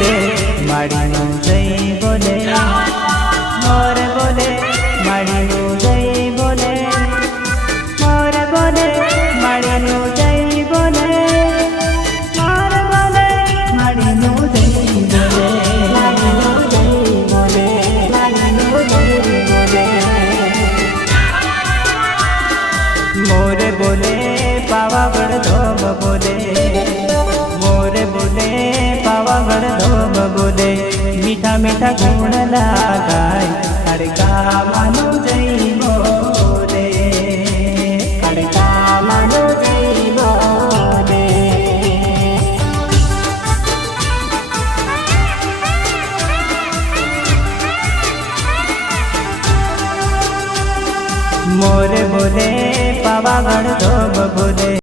બોલે માડીનું જય બોલે મોર બોલે માડીનું જય બોલે મોર બોલે માડીનું જય બોલે મોર બોલે માડીનું જય બોલે માડીનું જય બોલે માડીનું જય બોલે મોર બોલે પાવાગઢ ધોમ બોલે મોર બોલે પાવાગઢ ધોમ બોલે મીઠા મીઠા ગુણ લાગાય ખડકા માનું જય બોલે ખડકા માનું જય બોલે મોર બોલે પાવાગઢ ધોમ બોલે।